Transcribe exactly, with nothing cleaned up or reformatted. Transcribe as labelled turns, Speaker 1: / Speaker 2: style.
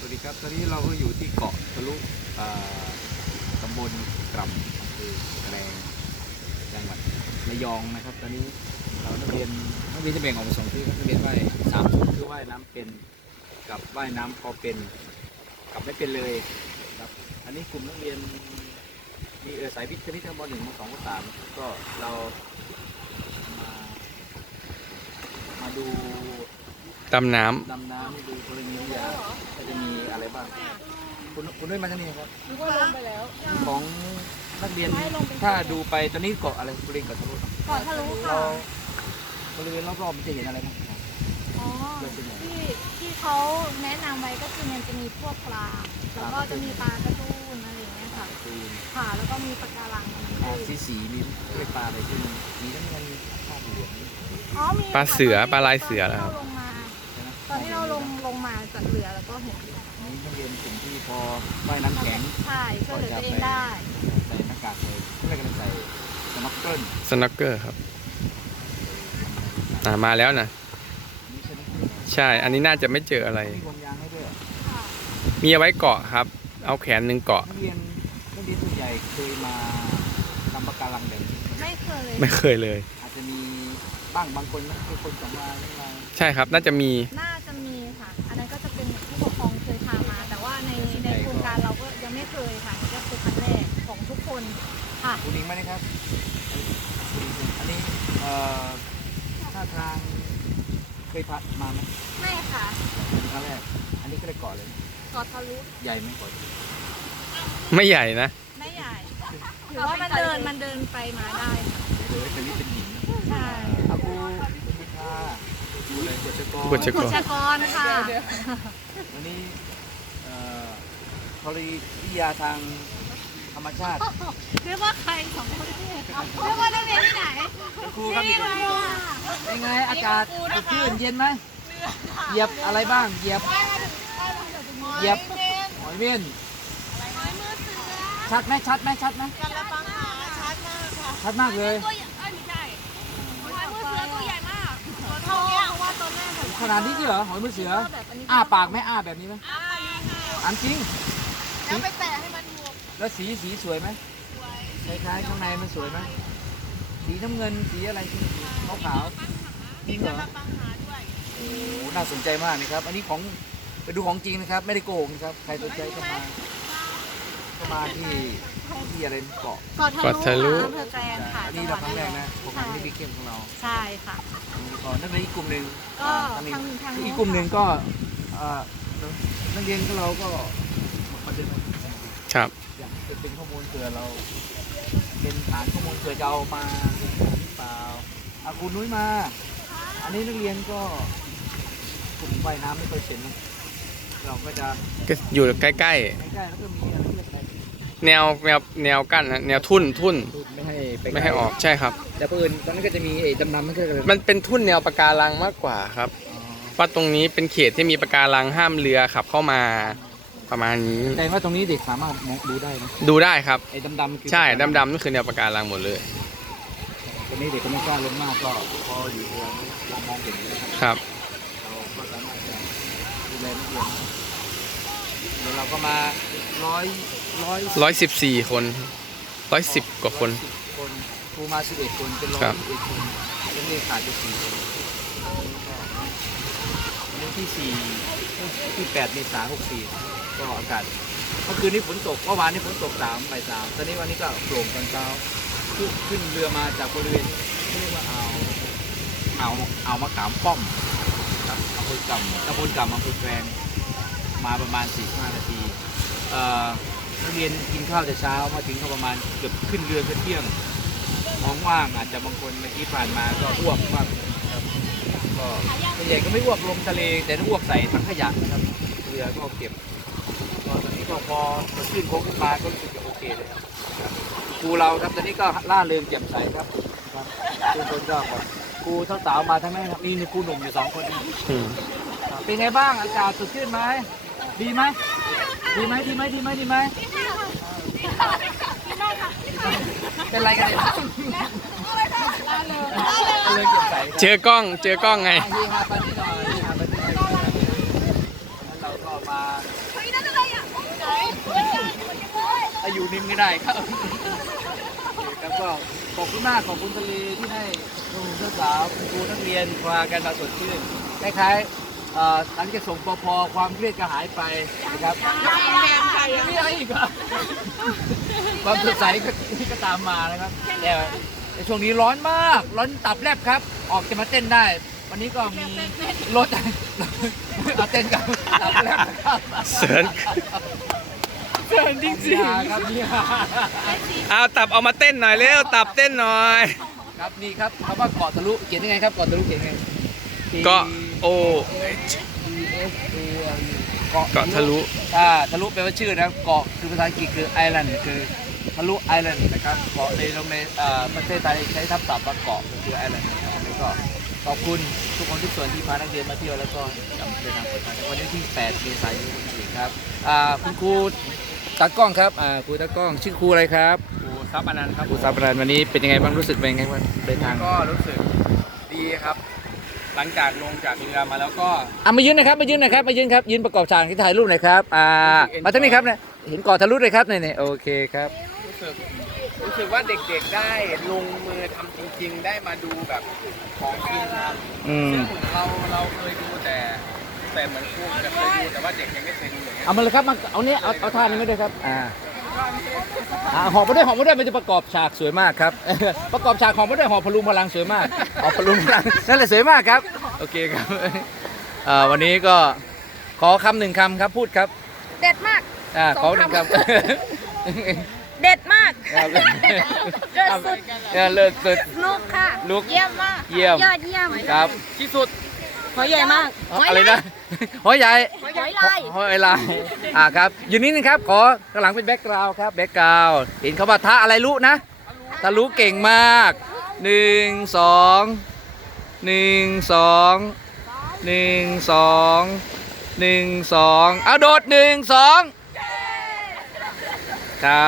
Speaker 1: วัสดีครับตอนนี้เราก็อยู่ที่เกาะทะลุตำบลกร่ำอำเภอแกลงจังหวัดระยองนะครับตอนนี้เรานักเรียนนักเรียนจะแบ่งออกเป็นสองที่ครับนักเรียนว่ายสามชุดคือว่ายน้ำเป็นกับว่ายน้ำพอเป็นกับไม่เป็นเลยครับอันนี้กลุ่มนักเรียนมีเออสายวิทย์คณิตมหนึ่งมสองมสามก็เรามามาดู
Speaker 2: ดำน้
Speaker 1: ำดำน้ำดูกรณีวิทยาจะมีอะไรบ้างคุณคุณด้วยมาที่นี่ครับ
Speaker 3: ก็ลงไปแล้ว
Speaker 1: ของนักเรียนถ้าดูไปตอนนี้เกาะอะไรบริเวณเกาะทะลุ
Speaker 3: เกาะทะลุ
Speaker 1: เรา
Speaker 3: ค่ะ
Speaker 1: บริเวณรอบๆมันจะเห็นอะไรบ้าง
Speaker 3: อ๋อที่ที่เขาแนะนำไว้ก็คือมันจะมีพวกปลาแล้วก็จะมีปลากระตูนอะไรอย่างเงี้ยค่ะค่ะแล้วก็มีปลาการัง
Speaker 1: สีสีมีเรียกปลาอะไรที่มีน้ำเงินภาพเหลือง
Speaker 3: อ๋อมี
Speaker 2: ปลาเสือปลาลายเสือแล้ว
Speaker 3: ลงมาตอนที่เราลงลงมาจากเรือแล้วก็เห็น
Speaker 1: นี่นักเรียนกลุ่มที่พอว่ายน้ำแข็ง
Speaker 3: ใช่ช่วยเหลือตัวเองได้
Speaker 1: ใส่หน้ากากเลยเพื่อกันใส่สน็อกเกิล
Speaker 2: สน็อกเกอร์ครับอ่ามาแล้วนะใช่อันนี้น่าจะไม่เจออะไรมีเอาไว้เกาะครับเอาแขนหนึ่งเกาะ
Speaker 1: นักเรียนนักเรียนส่วนใหญ่เคยมาทำปะการังแบบ
Speaker 3: ไม่เคย
Speaker 2: ไม่เคยเลย
Speaker 1: อาจจะมีบ้างบางคนนะคือคนสองมาไม่มา
Speaker 2: ใช่ครับน่าจะมี
Speaker 3: น่าจะมีค่ะอันนั้นก็จะเป็นผู้ปกครองเคยพามาแต่ว่าในในโครงการเราก็ยังไม่เคยค่ะนี่ก็คือครั้งแรกของทุกคนค่ะ
Speaker 1: คุณอิงมาเลยครับอันนี้เอ่อท่าทางเคยพัดมาไหม
Speaker 3: ไม่ค่ะ
Speaker 1: ครั้งแรกอันนี้ก็ได้เกาะเลย
Speaker 3: เกาะทะลุ
Speaker 1: ใหญ่ไหมเกาะ
Speaker 2: ไม่ใหญ่นะ
Speaker 3: ไม่ใหญ่ถือว่ามันเดินมันเดินไปมาได้
Speaker 1: เดี๋ยวจะนี่เป็นหิน
Speaker 3: ใช่
Speaker 1: อากูคุณค่ะดูเลยกฎชกร
Speaker 2: กฎชกร
Speaker 3: ค่ะ
Speaker 1: วันนี้ธรณีวิทยาทางธรรมชาติ
Speaker 3: เรียกว่าใครสองคนเรียกว่านักเรียนที่ไหน
Speaker 1: ครูครับเป็นไงอากาศชื่นเย็นไหมเหยียบอะไรบ้างเหยียบเหยียบหอยเม่นชัดไหมชัดไหมชัดไหมชัดมากเลยขนาดนี้จริงเหรอหอยมือเสืออ้าปากไหมอ้าแบบนี้ไหมอันจริง
Speaker 3: แล้วไปแตะให้มันบวก
Speaker 1: แล้วสีสีสวยไหมคล้ายๆข้างในมันสวยไหมสีน้ำเงินสีอะไรขาวขาว
Speaker 3: นี่เหรอ
Speaker 1: โอ้น่าสนใจมากนะครับอันนี้ของไปดูของจริงนะครับไม่ได้โกงครับใครสนใจก็มาก็มาที่ที่อะไรเกาะ
Speaker 3: เกาะทะลุอำเภอแกลงค่ะ
Speaker 1: นี่เราครั้งแรกนะของนี้บิ๊กเกมของเรา
Speaker 3: ใช่ค่ะ
Speaker 1: ก่อนนักเรียนอีกกลุ่มหนึ่ง
Speaker 3: ก็ทางทาง
Speaker 1: อีกกลุ่มหนึ่งก็นักเรียนก็เราก็มาเดิน
Speaker 2: ครับ
Speaker 1: อยากจะเป็นข้อมูลเผื่อเราเป็นฐานข้อมูลเผื่อจะเอามาหรือเปล่าอาคุณนุ้ยมาอันนี้นักเรียนก็กลุ่มว่ายน้ำไม่เคยเห็นเราก็จะ
Speaker 2: ก็อยู่ใกล้ๆใกล้
Speaker 1: ๆแล้วก็มีอะไรเรียกอะไร
Speaker 2: แนวแนวแนวกั้นนะแนวทุ่นทุ่น
Speaker 1: ไม่ให้
Speaker 2: ไม่ให้ออกใช่ครับ
Speaker 1: แต่เพื่อนตอนนั้นก็จะมีไอ้ดำน้ำมันก็
Speaker 2: มันเป็นทุ่นแนวปะการังมากกว่าครับว่าตรงนี้เป็นเขตที่มีปะการังห้ามเรือขับเข้ามาประมาณนี้
Speaker 1: แต่ว่าตรงนี้เด็กสามารถดูได้นะ
Speaker 2: ดูได้ครับ
Speaker 1: ไอ้ดำๆ
Speaker 2: ใช่ดำๆนั่นคือแนวปะการังหมดเลย
Speaker 1: ตรงนี้เด็กก็ไม่กล้าลงมากก็พออยู่เรือเรามองเห็น
Speaker 2: ครับ
Speaker 1: เราก็สามารถจะดูแลนักเรียนเดี๋ยวเราก็มาร้อยร้อย
Speaker 2: ร้อยสิบสี่คนร้อยสิบกว่าคน
Speaker 1: คนครูมาสิบเอ็ดคนเป็นร้อยสิบเอ็ดคนนักเรียนขาดอยู่สี่คนวันที่สี่ที่แปดเมษายนหกสี่ก็อากาศเมื่อคืนนี้ฝนตกเมื่อวานนี้ฝนตกสามบ่ายสามตอนนี้วันนี้ก็โปร่งตอนเช้าขึ้นขึ้นเรือมาจากบริเวณที่เรียกว่าอ่าวอ่าวอ่าวมะขามป้อมครับอำเภอกำตำบลกำอำเภอแกลงมาประมาณสี่ห้านาทีนักเรียนกินข้าวแต่เช้ามาถึงก็ประมาณเกือบขึ้นเรือเที่ยงท้องว่างอาจจะบางคนเมื่อกี้ผ่านมาก็อ้วกบ้างครับก็ส่วนใหญ่ก็ไม่อ้วกลงทะเลแต่ถ้าอ้วกใส่ถังขยะนะครับเรือก็เก็บตอนนี้ก็พอขึ้นโค้งขึ้นมาก็รู้สึกจะโอเคเลยครับครูเราครับตอนนี้ก็ล่าเริงแจ่มใสครับทุกคนก็ครูสาวๆมาทั้งนั้นครับนี่ครูหนุ่มอยู่สองคนเป็นไงบ้างอากาศสดชื่นไหมดีไหมดีไหมดีไหมดีไหมดีไหมเป็นไรกันเนี่ย
Speaker 2: เจอกล้องเจอกล้องไง
Speaker 1: เราก็มาอาอยู่นิ่มไม่ได้ครับครับก็ขอบคุณมากขอบคุณทะเลที่ให้หนุ่มๆสาวๆครูนักเรียนพากันมาสดชื่นคล้ายๆเอ่อหลังจากส่งปพความเครียดก็หายไปนะครับมีอะไรอีกอ่ะความสดใสก็ก็ตามมานะครับแต่ในช่วงนี้ร้อนมากร้อนตับแลบครับ ออกจะมาเต้นได้ วันนี้ก็มีรถเอาเต้นกับตับแลบนะครับ
Speaker 2: เสิร์นเสิร์นจริง
Speaker 1: ครับนี่
Speaker 2: ๆเอาตับเอามาเต้นหน่อยเร็วตับเต้นหน่อย
Speaker 1: ครับนี่ครับคำว่าเกาะทะลุเขียนยังไงครับเกาะทะลุเขียนยังไง
Speaker 2: เกาะโอ
Speaker 1: เกาะ
Speaker 2: เกาะทะลุ
Speaker 1: อ่าทะลุแปลว่าชื่อนะเกาะคือภาษาอังกฤษคือไอแลนด์คือทะลุไอแลนด์นะครับเกาะในลงในอ่าประเทศไทยใช้ทับศัพท์ว่าเกาะคือไอแลนด์นะครับวันนี้ก็ขอบคุณทุกคนทุกส่วนที่พานักเรียนมาเที่ยวแล้วก็จำเดินทางปลอดภัยวันนี้ที่แปดเมษายนนี้ครับอ่าคุณครูตากล้องครับอ่าครูตากล้องชื่อครูอะไรครับ
Speaker 2: ครูซับอนันต์ครับ
Speaker 1: ครูซับรันวันนี้เป็นยังไงบ้างรู้สึกเป็นยังไงบ้างเดินทาง
Speaker 2: ก็รู้สึกดีครับ หลังจากลงจากเรือมาแล้วก็
Speaker 1: อ่ะมายืนนะครับมายืนนะครับมายืนครับยืนประกอบฉากที่ถ่ายรูปหน่อยครับอ่ามาทางนี้ครับเนี่ยเห็นเกาะทะลุเลยครับเนี่ยโอเคครับ
Speaker 2: รู้สึกรู้สึกว่าเด็กๆได้ลงมือทำจริง ๆ ได้มาดูแบบของจริงครับ
Speaker 1: อืม
Speaker 2: ซึ่งเราเราเคยดูแต่แต่เหมือนครูจะเคยดูแต่ว่าเด็กยังไม่เคยดูอย่างเงี้ย
Speaker 1: เอามาเลยครับมาเอาเนี้ยเอาเอาท่านี้มาด้วยครับอ่าอ่าหอบมาด้วยหอบมาด้วยมันจะประกอบฉากสวยมากครับ ประกอบฉากหอบมาด้วยหอบพลุงพลังสวยมากหอบพลุงพลังนั่นแหละสวยมากครับโอเคครับอ่าวันนี้ก็ขอคำหนึ่งคำครับพูดครับ
Speaker 3: เด็ดมาก
Speaker 1: อ่า
Speaker 3: ส
Speaker 1: ข
Speaker 3: อ
Speaker 1: อง หนึ่ง
Speaker 3: คำ
Speaker 1: คำ
Speaker 3: เด็ดมาก
Speaker 1: ครับ
Speaker 3: เลิศสุด
Speaker 1: เนี่ยเลิศสุด
Speaker 3: ลูกค่ะ
Speaker 1: ลูก
Speaker 3: เยี่ยมมาก
Speaker 1: เยี่ยม
Speaker 3: ยอดเยี่ยม
Speaker 1: ครับ
Speaker 2: ที่สุด
Speaker 3: หอยใหญ่มาก
Speaker 1: อะไรนะหอยใหญ่
Speaker 3: หอยลาย
Speaker 1: หอยลายอ่าครับอยู่นี่นะครับขอข้างหลังเป็นแบ็กกราวด์ครับแบ็กกราวด์เห็นเขาว่าท่าอะไรรู้นะทะลุเก่งมากหนึ่งสองหนึ่งสองหนึ่งสองหนึ่งสองเอาโดดหนึ่งสองครับ